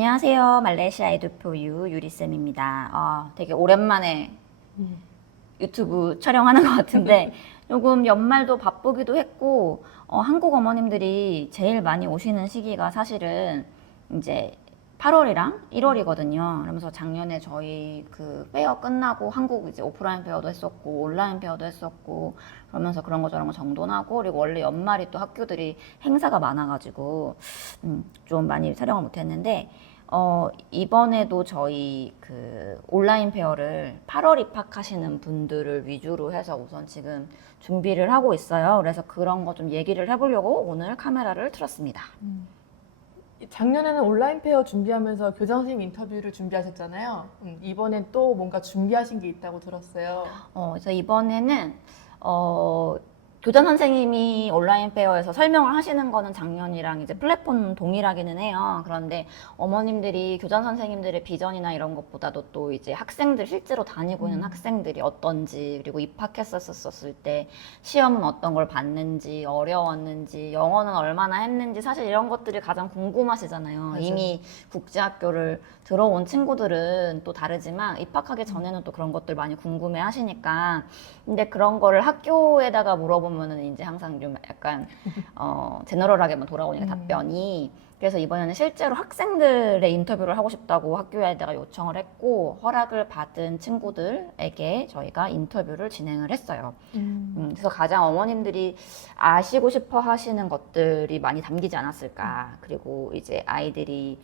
안녕하세요. 말레이시아 에듀포유 유리쌤입니다. 되게 오랜만에 유튜브 촬영하는 것 같은데 조금 연말도 바쁘기도 했고 한국 어머님들이 제일 많이 오시는 시기가 사실은 이제 8월이랑 1월이거든요. 그러면서 작년에 저희 그 페어 끝나고 한국 이제 오프라인 페어도 했었고 온라인 페어도 했었고 그러면서 그런 거 저런 거 정돈하고 그리고 원래 연말이 또 학교들이 행사가 많아가지고 좀 많이 촬영을 못했는데 이번에도 저희 그 온라인 페어를 8월 입학하시는 분들을 위주로 해서 우선 지금 준비를 하고 있어요. 그래서 그런 거 좀 얘기를 해보려고 오늘 카메라를 틀었습니다. 작년에는 온라인 페어 준비하면서 교장 선생님 인터뷰를 준비하셨잖아요. 이번엔 또 뭔가 준비하신 게 있다고 들었어요. 그래서 이번에는 교장 선생님이 온라인 페어에서 설명을 하시는 거는 작년이랑 이제 플랫폼 동일하기는 해요. 그런데 어머님들이 교장 선생님들의 비전이나 이런 것보다도 또 이제 학생들 실제로 다니고 있는 학생들이 어떤지 그리고 입학했었을 때 시험은 어떤 걸 봤는지 어려웠는지 영어는 얼마나 했는지 사실 이런 것들이 가장 궁금하시잖아요. 맞아요. 이미 국제학교를 들어온 친구들은 또 다르지만 입학하기 전에는 또 그런 것들 많이 궁금해 하시니까 근데 그런 거를 학교에다가 물어보면은 이제 항상 좀 약간 제너럴하게만 돌아오니까 답변이 그래서 이번에는 실제로 학생들의 인터뷰를 하고 싶다고 학교에다가 요청을 했고 허락을 받은 친구들에게 저희가 인터뷰를 진행을 했어요. 그래서 가장 어머님들이 아시고 싶어 하시는 것들이 많이 담기지 않았을까. 그리고 이제 아이들이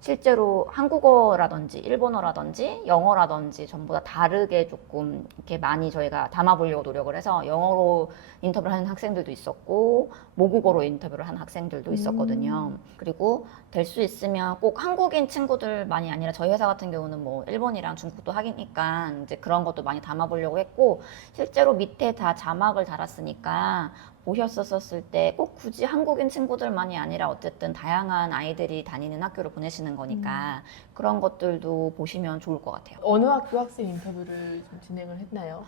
실제로 한국어라든지 일본어라든지 영어라든지 전부 다 다르게 조금 이렇게 많이 저희가 담아보려고 노력을 해서 영어로 인터뷰를 하는 학생들도 있었고 모국어로 인터뷰를 하는 학생들도 있었거든요. 그리고 될 수 있으면 꼭 한국인 친구들만이 아니라 저희 회사 같은 경우는 뭐 일본이랑 중국도 하니까 이제 그런 것도 많이 담아보려고 했고 실제로 밑에 다 자막을 달았으니까 보셨었을 때 꼭 굳이 한국인 친구들만이 아니라 어쨌든 다양한 아이들이 다니는 학교를 보내시는 거니까 그런 것들도 보시면 좋을 것 같아요. 어느 학교 학생 인터뷰를 좀 진행을 했나요?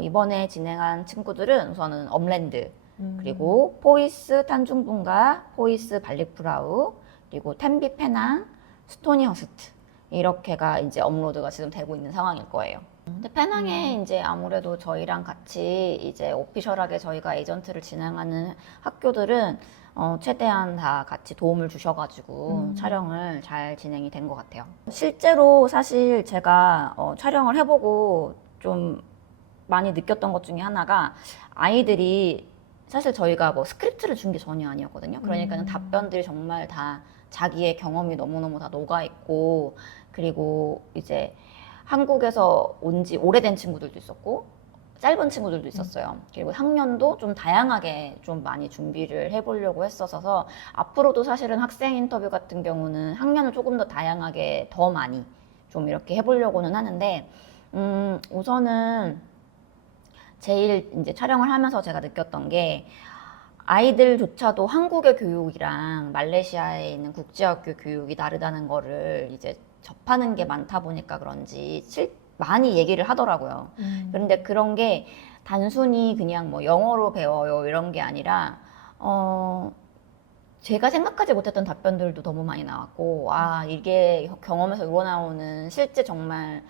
이번에 진행한 친구들은 우선은 엄랜드 그리고 포이스 탄중분가, 포이스 발릭프라우 그리고 텐비 페낭, 스토니 허스트 이렇게가 이제 업로드가 지금 되고 있는 상황일 거예요. 근데 페낭에 이제 아무래도 저희랑 같이 이제 오피셜하게 저희가 에이전트를 진행하는 학교들은 최대한 다 같이 도움을 주셔가지고 촬영을 잘 진행이 된 것 같아요. 실제로 사실 제가 촬영을 해보고 좀 많이 느꼈던 것 중에 하나가 아이들이 사실 저희가 뭐 스크립트를 준 게 전혀 아니었거든요. 그러니까는 답변들이 정말 다 자기의 경험이 너무너무 다 녹아있고 그리고 이제 한국에서 온 지 오래된 친구들도 있었고 짧은 친구들도 있었어요. 그리고 학년도 좀 다양하게 좀 많이 준비를 해보려고 했어서 앞으로도 사실은 학생 인터뷰 같은 경우는 학년을 조금 더 다양하게 더 많이 좀 이렇게 해보려고는 하는데 우선은 제일 이제 촬영을 하면서 제가 느꼈던 게 아이들조차도 한국의 교육이랑 말레이시아에 있는 국제학교 교육이 다르다는 거를 이제 접하는 게 많다 보니까 그런지 많이 얘기를 하더라고요. 그런데 그런 게 단순히 그냥 뭐 영어로 배워요 이런 게 아니라 제가 생각하지 못했던 답변들도 너무 많이 나왔고 이게 경험에서 우러나오는 실제 정말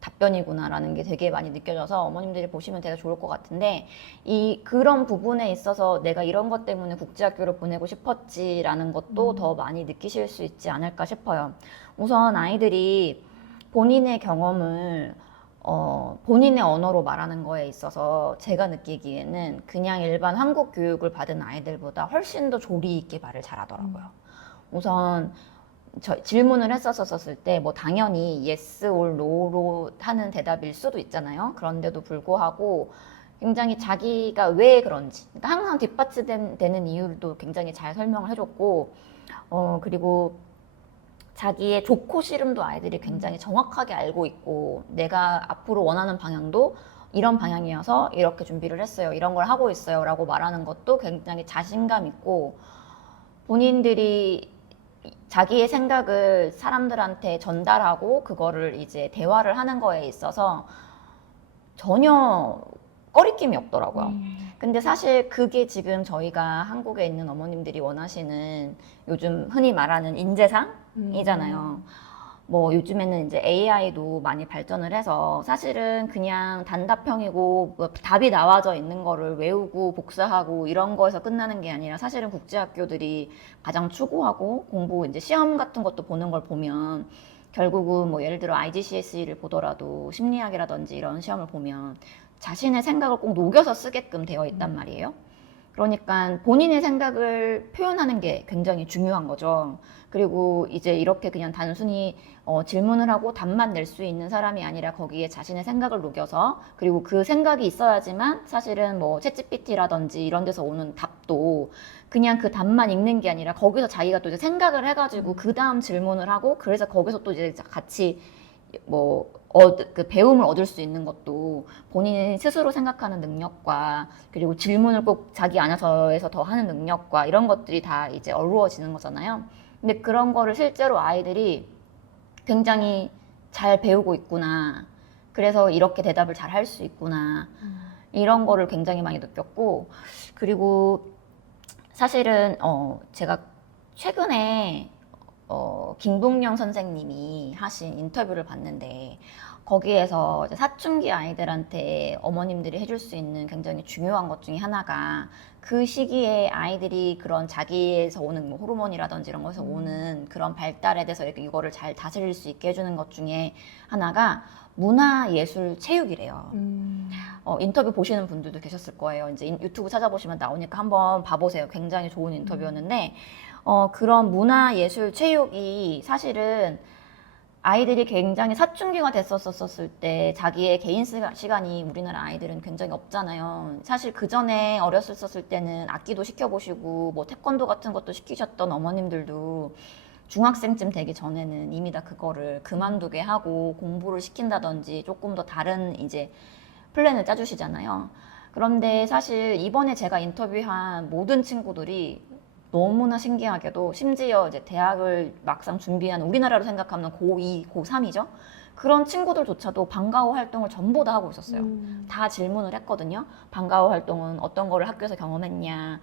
답변이구나라는 게 되게 많이 느껴져서 어머님들이 보시면 되게 좋을 것 같은데 그런 부분에 있어서 내가 이런 것 때문에 국제학교를 보내고 싶었지라는 것도 더 많이 느끼실 수 있지 않을까 싶어요. 우선 아이들이 본인의 경험을 본인의 언어로 말하는 거에 있어서 제가 느끼기에는 그냥 일반 한국 교육을 받은 아이들보다 훨씬 더 조리 있게 말을 잘하더라고요. 우선 질문을 했었을 때 뭐 당연히 yes or no로 하는 대답일 수도 있잖아요. 그런데도 불구하고 굉장히 자기가 왜 그런지 그러니까 항상 뒷받침되는 이유도 굉장히 잘 설명을 해줬고 그리고 자기의 좋고 싫음도 아이들이 굉장히 정확하게 알고 있고 내가 앞으로 원하는 방향도 이런 방향이어서 이렇게 준비를 했어요. 이런 걸 하고 있어요. 라고 말하는 것도 굉장히 자신감 있고 본인들이 자기의 생각을 사람들한테 전달하고 그거를 이제 대화를 하는 거에 있어서 전혀 꺼리낌이 없더라고요. 근데 사실 그게 지금 저희가 한국에 있는 어머님들이 원하시는 요즘 흔히 말하는 인재상이잖아요. 뭐 요즘에는 이제 AI도 많이 발전을 해서 사실은 그냥 단답형이고 뭐 답이 나와져 있는 거를 외우고 복사하고 이런 거에서 끝나는 게 아니라 사실은 국제학교들이 가장 추구하고 공부 이제 시험 같은 것도 보는 걸 보면 결국은 뭐 예를 들어 IGCSE를 보더라도 심리학이라든지 이런 시험을 보면 자신의 생각을 꼭 녹여서 쓰게끔 되어 있단 말이에요. 그러니까 본인의 생각을 표현하는 게 굉장히 중요한 거죠. 그리고 이제 이렇게 그냥 단순히 질문을 하고 답만 낼 수 있는 사람이 아니라 거기에 자신의 생각을 녹여서 그리고 그 생각이 있어야지만 사실은 뭐 챗GPT라든지 이런 데서 오는 답도 그냥 그 답만 읽는 게 아니라 거기서 자기가 또 이제 생각을 해가지고 그 다음 질문을 하고 그래서 거기서 또 이제 같이 뭐 그 배움을 얻을 수 있는 것도 본인이 스스로 생각하는 능력과 그리고 질문을 꼭 자기 안에서에서 더 하는 능력과 이런 것들이 다 이제 어우러지는 거잖아요. 근데 그런 거를 실제로 아이들이 굉장히 잘 배우고 있구나. 그래서 이렇게 대답을 잘 할 수 있구나. 이런 거를 굉장히 많이 느꼈고 그리고 사실은 제가 최근에 김동영 선생님이 하신 인터뷰를 봤는데 거기에서 이제 사춘기 아이들한테 어머님들이 해줄 수 있는 굉장히 중요한 것 중에 하나가 그 시기에 아이들이 그런 자기에서 오는 뭐 호르몬이라든지 이런 거에서 오는 그런 발달에 대해서 이거를 잘 다스릴 수 있게 해주는 것 중에 하나가 문화예술 체육이래요. 인터뷰 보시는 분들도 계셨을 거예요. 이제 유튜브 찾아보시면 나오니까 한번 봐보세요. 굉장히 좋은 인터뷰였는데 그런 문화예술 체육이 사실은 아이들이 굉장히 사춘기가 됐었을 때 자기의 개인 시간이 우리나라 아이들은 굉장히 없잖아요. 사실 그 전에 어렸을 때는 악기도 시켜보시고 뭐 태권도 같은 것도 시키셨던 어머님들도 중학생쯤 되기 전에는 이미 다 그거를 그만두게 하고 공부를 시킨다든지 조금 더 다른 이제 플랜을 짜주시잖아요. 그런데 사실 이번에 제가 인터뷰한 모든 친구들이 너무나 신기하게도 심지어 이제 대학을 막상 준비하는 우리나라로 생각하면 고2, 고3이죠. 그런 친구들조차도 방과후 활동을 전부 다 하고 있었어요. 다 질문을 했거든요. 방과후 활동은 어떤 거를 학교에서 경험했냐.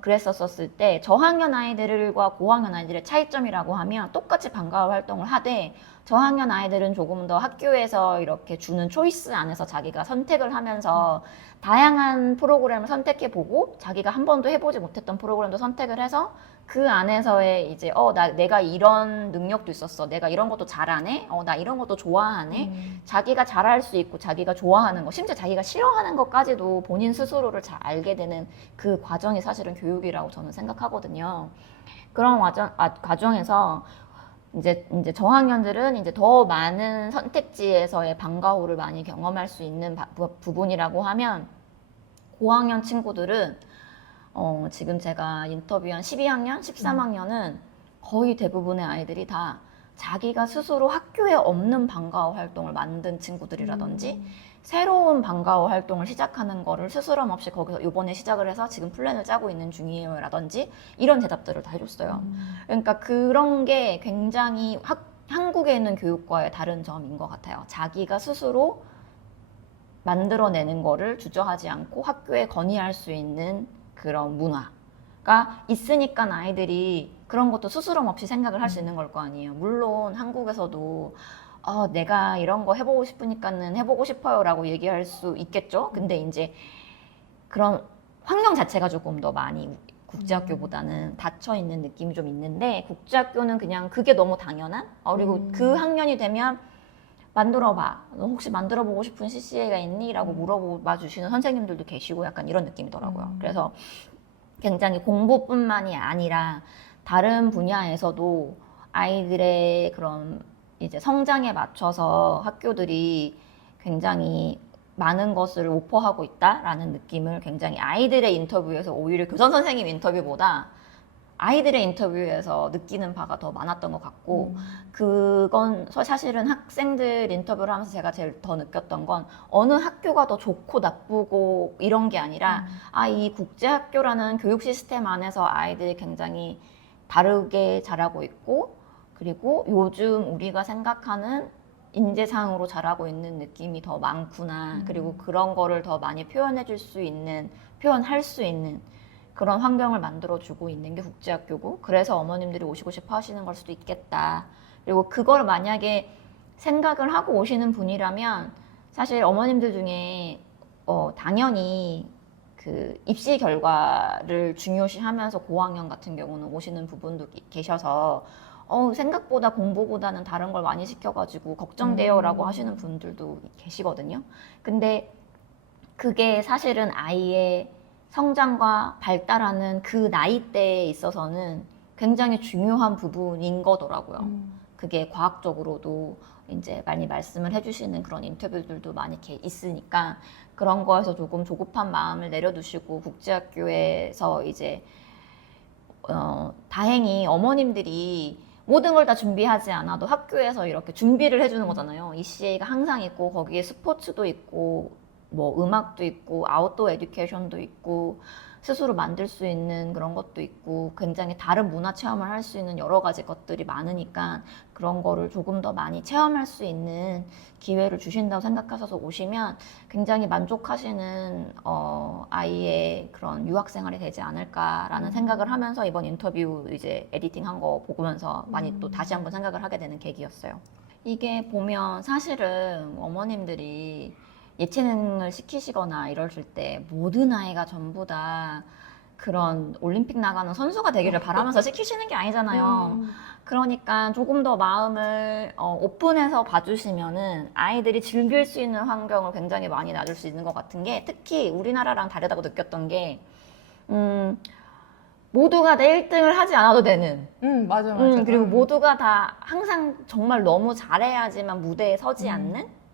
그랬었을 때 저학년 아이들과 고학년 아이들의 차이점이라고 하면 똑같이 방과후 활동을 하되 저학년 아이들은 조금 더 학교에서 이렇게 주는 초이스 안에서 자기가 선택을 하면서 다양한 프로그램을 선택해보고 자기가 한 번도 해보지 못했던 프로그램도 선택을 해서 그 안에서의 이제 내가 이런 능력도 있었어. 내가 이런 것도 잘하네. 나 이런 것도 좋아하네. 자기가 잘할 수 있고 자기가 좋아하는 거 심지어 자기가 싫어하는 것까지도 본인 스스로를 잘 알게 되는 그 과정이 사실은 교육이라고 저는 생각하거든요. 그런 과정에서 이제 저학년들은 이제 더 많은 선택지에서의 방과후를 많이 경험할 수 있는 부분이라고 하면 고학년 친구들은 지금 제가 인터뷰한 12학년, 13학년은 거의 대부분의 아이들이 다 자기가 스스로 학교에 없는 방과후 활동을 만든 친구들이라든지 새로운 방과후 활동을 시작하는 거를 스스럼 없이 거기서 이번에 시작을 해서 지금 플랜을 짜고 있는 중이에요 라든지 이런 대답들을 다 해줬어요. 그러니까 그런 게 굉장히 한국에 있는 교육과의 다른 점인 것 같아요. 자기가 스스로 만들어내는 거를 주저하지 않고 학교에 건의할 수 있는 그런 문화가 있으니까 아이들이 그런 것도 스스럼 없이 생각을 할 수 있는 걸 거 아니에요. 물론 한국에서도 내가 이런 거 해보고 싶으니까는 해보고 싶어요 라고 얘기할 수 있겠죠. 근데 이제 그런 환경 자체가 조금 더 많이 국제학교보다는 닫혀 있는 느낌이 좀 있는데 국제학교는 그냥 그게 너무 당연한 그리고 그 학년이 되면 만들어봐. 너 혹시 만들어보고 싶은 CCA가 있니? 라고 물어봐 주시는 선생님들도 계시고 약간 이런 느낌이더라고요. 그래서 굉장히 공부뿐만이 아니라 다른 분야에서도 아이들의 그런 이제 성장에 맞춰서 학교들이 굉장히 많은 것을 오퍼하고 있다라는 느낌을 굉장히 아이들의 인터뷰에서 오히려 교선 선생님 인터뷰보다 아이들의 인터뷰에서 느끼는 바가 더 많았던 것 같고 그건 사실은 학생들 인터뷰를 하면서 제가 제일 더 느꼈던 건 어느 학교가 더 좋고 나쁘고 이런 게 아니라 이 국제학교라는 교육 시스템 안에서 아이들이 굉장히 다르게 자라고 있고 그리고 요즘 우리가 생각하는 인재상으로 잘하고 있는 느낌이 더 많구나. 그리고 그런 거를 더 많이 표현할 수 있는 그런 환경을 만들어주고 있는 게 국제학교고, 그래서 어머님들이 오시고 싶어 하시는 걸 수도 있겠다. 그리고 그걸 만약에 생각을 하고 오시는 분이라면 사실 어머님들 중에 당연히 그 입시 결과를 중요시하면서 고학년 같은 경우는 오시는 부분도 계셔서 생각보다 공부보다는 다른 걸 많이 시켜가지고 걱정돼요라고 하시는 분들도 계시거든요. 근데 그게 사실은 아이의 성장과 발달하는 그 나이대에 있어서는 굉장히 중요한 부분인 거더라고요. 그게 과학적으로도 이제 많이 말씀을 해주시는 그런 인터뷰들도 많이 이렇게 있으니까 그런 거에서 조금 조급한 마음을 내려두시고 국제학교에서 이제 다행히 어머님들이 모든 걸 다 준비하지 않아도 학교에서 이렇게 준비를 해주는 거잖아요. ECA가 항상 있고 거기에 스포츠도 있고 뭐 음악도 있고 아웃도어 에듀케이션도 있고 스스로 만들 수 있는 그런 것도 있고 굉장히 다른 문화 체험을 할 수 있는 여러 가지 것들이 많으니까 그런 거를 조금 더 많이 체험할 수 있는 기회를 주신다고 생각하셔서 오시면 굉장히 만족하시는 아이의 그런 유학 생활이 되지 않을까라는 생각을 하면서 이번 인터뷰 이제 에디팅한 거 보면서 많이 또 다시 한번 생각을 하게 되는 계기였어요. 이게 보면 사실은 어머님들이 예체능을 시키시거나 이러실 때 모든 아이가 전부 다 그런 올림픽 나가는 선수가 되기를 바라면서 시키시는 게 아니잖아요. 그러니까 조금 더 마음을 오픈해서 봐주시면은 아이들이 즐길 수 있는 환경을 굉장히 많이 놔줄 수 있는 것 같은 게, 특히 우리나라랑 다르다고 느꼈던 게 모두가 다 1등을 하지 않아도 되는 맞아. 그리고 모두가 다 항상 정말 너무 잘해야지만 무대에 서지 않는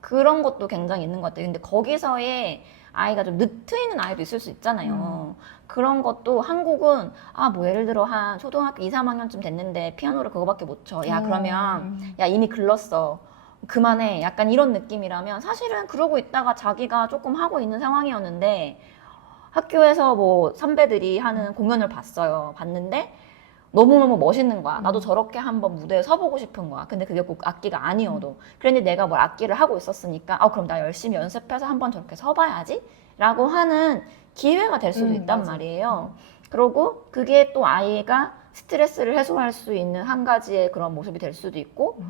그런 것도 굉장히 있는 것 같아요. 근데 거기서의 아이가 좀 느트이는 아이도 있을 수 있잖아요. 그런 것도 한국은 뭐 예를 들어 한 초등학교 2, 3학년쯤 됐는데 피아노를 그거밖에 못 쳐. 야 그러면 야 이미 글렀어. 그만해. 약간 이런 느낌이라면 사실은 그러고 있다가 자기가 조금 하고 있는 상황이었는데 학교에서 뭐 선배들이 하는 공연을 봤는데 너무너무 멋있는 거야. 나도 저렇게 한번 무대에 서보고 싶은 거야. 근데 그게 꼭 악기가 아니어도. 그런데 내가 뭘 악기를 하고 있었으니까 그럼 나 열심히 연습해서 한번 저렇게 서봐야지 라고 하는 기회가 될 수도 있단 맞아. 말이에요. 그리고 그게 또 아이가 스트레스를 해소할 수 있는 한 가지의 그런 모습이 될 수도 있고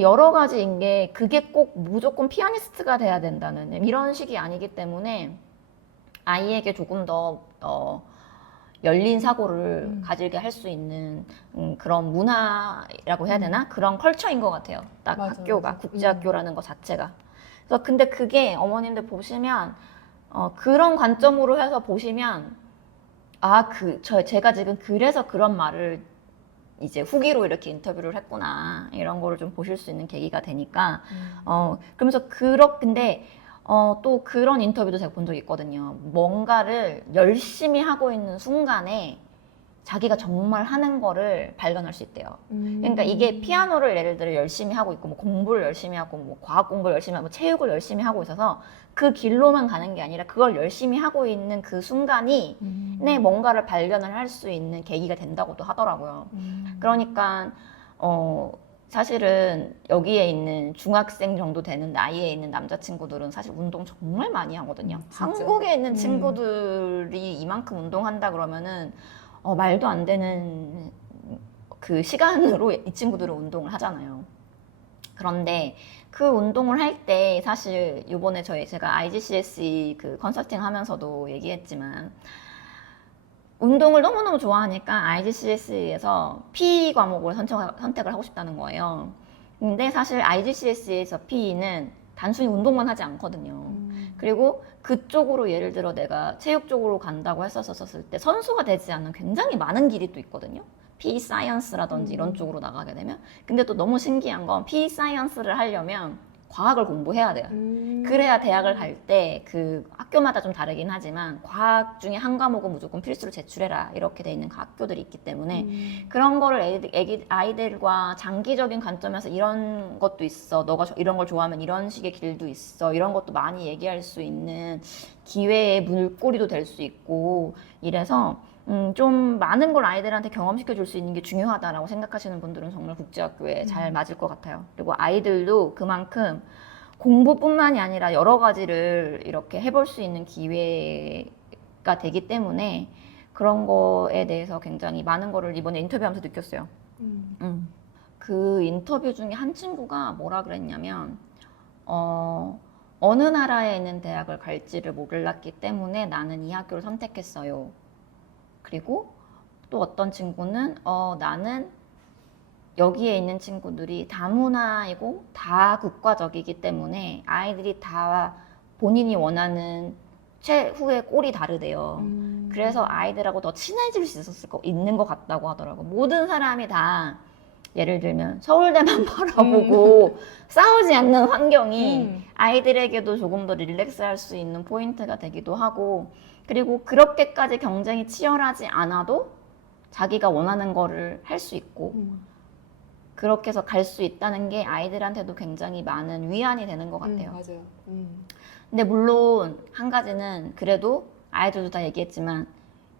여러 가지인 게, 그게 꼭 무조건 피아니스트가 돼야 된다는 이런 식이 아니기 때문에 아이에게 조금 더 열린 사고를 가지게 할 수 있는 그런 문화라고 해야 되나? 그런 컬처인 것 같아요. 딱 맞아, 학교가, 맞아. 국제학교라는 것 자체가. 그래서 근데 그게 어머님들 보시면 그런 관점으로 해서 보시면 제가 지금 그래서 그런 말을 이제 후기로 이렇게 인터뷰를 했구나, 이런 거를 좀 보실 수 있는 계기가 되니까 그러면서 근데 또 그런 인터뷰도 제가 본 적이 있거든요. 뭔가를 열심히 하고 있는 순간에 자기가 정말 하는 거를 발견할 수 있대요. 그러니까 이게 피아노를 예를 들어 열심히 하고 있고 뭐 공부를 열심히 하고 뭐 과학 공부를 열심히 하고 체육을 열심히 하고 있어서 그 길로만 가는 게 아니라 그걸 열심히 하고 있는 그 순간이 내 뭔가를 발견을 할 수 있는 계기가 된다고도 하더라고요. 그러니까 사실은 여기에 있는 중학생 정도 되는 나이에 있는 남자친구들은 사실 운동 정말 많이 하거든요. 한국에 있는 친구들이 이만큼 운동한다 그러면은 말도 안 되는 그 시간으로 이 친구들은 운동을 하잖아요. 그런데 그 운동을 할 때 사실 요번에 제가 IGCSE 그 컨설팅 하면서도 얘기했지만 운동을 너무너무 좋아하니까 IGCSE에서 PE 과목을 선택을 하고 싶다는 거예요. 근데 사실 IGCSE에서 PE는 단순히 운동만 하지 않거든요. 그리고 그쪽으로 예를 들어 내가 체육 쪽으로 간다고 했었을 때 선수가 되지 않는 굉장히 많은 길이 또 있거든요. PE 사이언스라든지 이런 쪽으로 나가게 되면. 근데 또 너무 신기한 건 PE 사이언스를 하려면 과학을 공부해야 돼요. 그래야 대학을 갈 때 그 학교마다 좀 다르긴 하지만 과학 중에 한 과목은 무조건 필수로 제출해라 이렇게 돼 있는 학교들이 있기 때문에 그런 거를 아이들과 장기적인 관점에서 이런 것도 있어. 너가 이런 걸 좋아하면 이런 식의 길도 있어. 이런 것도 많이 얘기할 수 있는 기회의 물꼬리도 될 수 있고 이래서 좀 많은 걸 아이들한테 경험시켜 줄 수 있는 게 중요하다라고 생각하시는 분들은 정말 국제학교에 잘 맞을 것 같아요. 그리고 아이들도 그만큼 공부뿐만이 아니라 여러 가지를 이렇게 해볼 수 있는 기회가 되기 때문에 그런 거에 대해서 굉장히 많은 거를 이번에 인터뷰하면서 느꼈어요. 그 인터뷰 중에 한 친구가 뭐라 그랬냐면 어느 나라에 있는 대학을 갈지를 몰랐기 때문에 나는 이 학교를 선택했어요. 그리고 또 어떤 친구는 나는 여기에 있는 친구들이 다문화이고 다 국가적이기 때문에 아이들이 다 본인이 원하는 최후의 꼴이 다르대요. 그래서 아이들하고 더 친해질 수 있는 것 같다고 하더라고. 모든 사람이 다 예를 들면 서울대만 바라보고 싸우지 않는 환경이 아이들에게도 조금 더 릴렉스할 수 있는 포인트가 되기도 하고, 그리고 그렇게까지 경쟁이 치열하지 않아도 자기가 원하는 거를 할 수 있고 그렇게 해서 갈 수 있다는 게 아이들한테도 굉장히 많은 위안이 되는 것 같아요. 맞아요. 근데 물론 한 가지는 그래도 아이들도 다 얘기했지만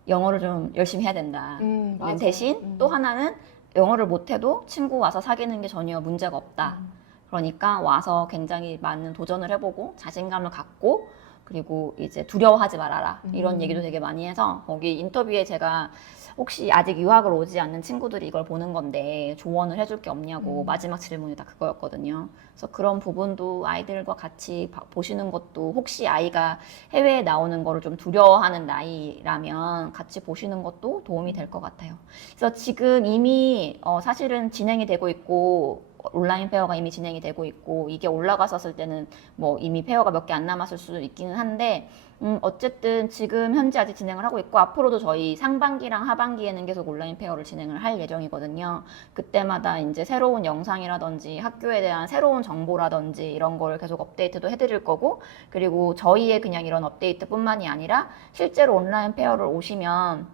영어를 좀 열심히 해야 된다. 맞아요. 대신 또 하나는 영어를 못해도 친구 와서 사귀는 게 전혀 문제가 없다. 그러니까 와서 굉장히 많은 도전을 해보고 자신감을 갖고 그리고 이제 두려워하지 말아라. 이런 얘기도 되게 많이 해서 거기 인터뷰에 제가 혹시 아직 유학을 오지 않는 친구들이 이걸 보는 건데 조언을 해줄 게 없냐고 마지막 질문이 다 그거였거든요. 그래서 그런 부분도 아이들과 같이 보시는 것도, 혹시 아이가 해외에 나오는 거를 좀 두려워하는 나이라면 같이 보시는 것도 도움이 될 것 같아요. 그래서 지금 이미 사실은 진행이 되고 있고 온라인 페어가 이미 진행이 되고 있고, 이게 올라갔었을 때는 뭐 이미 페어가 몇 개 안 남았을 수도 있기는 한데 어쨌든 지금 현재 아직 진행을 하고 있고 앞으로도 저희 상반기랑 하반기에는 계속 온라인 페어를 진행을 할 예정이거든요. 그때마다 이제 새로운 영상이라든지 학교에 대한 새로운 정보라든지 이런 걸 계속 업데이트도 해드릴 거고, 그리고 저희의 그냥 이런 업데이트뿐만이 아니라 실제로 온라인 페어를 오시면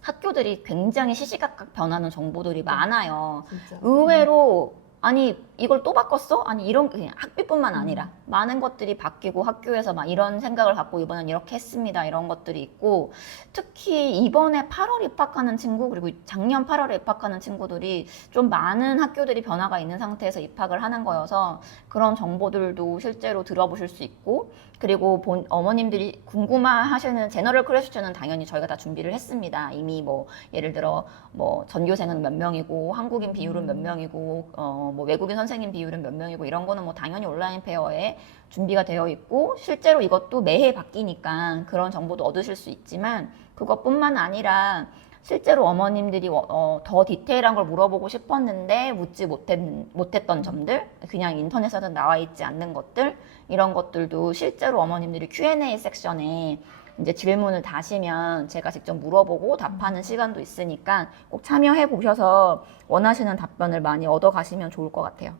학교들이 굉장히 시시각각 변하는 정보들이 많아요. 진짜. 의외로 아니 이걸 또 바꿨어? 아니 이런 그냥 학비뿐만 아니라 많은 것들이 바뀌고 학교에서 막 이런 생각을 갖고 이번엔 이렇게 했습니다 이런 것들이 있고, 특히 이번에 8월 입학하는 친구 그리고 작년 8월에 입학하는 친구들이 좀 많은 학교들이 변화가 있는 상태에서 입학을 하는 거여서 그런 정보들도 실제로 들어보실 수 있고, 그리고 어머님들이 궁금해하시는 제너럴 크래시는 당연히 저희가 다 준비를 했습니다. 이미 뭐 예를 들어 뭐 전교생은 몇 명이고 한국인 비율은 몇 명이고 뭐 외국인 선생님 비율은 몇 명이고 이런 거는 뭐 당연히 온라인 페어에 준비가 되어 있고, 실제로 이것도 매해 바뀌니까 그런 정보도 얻으실 수 있지만 그것뿐만 아니라 실제로 어머님들이 더 디테일한 걸 물어보고 싶었는데 묻지 못했던 점들, 그냥 인터넷에서 나와 있지 않는 것들, 이런 것들도 실제로 어머님들이 Q&A 섹션에 이제 질문을 다시면 제가 직접 물어보고 답하는 시간도 있으니까 꼭 참여해 보셔서 원하시는 답변을 많이 얻어 가시면 좋을 것 같아요.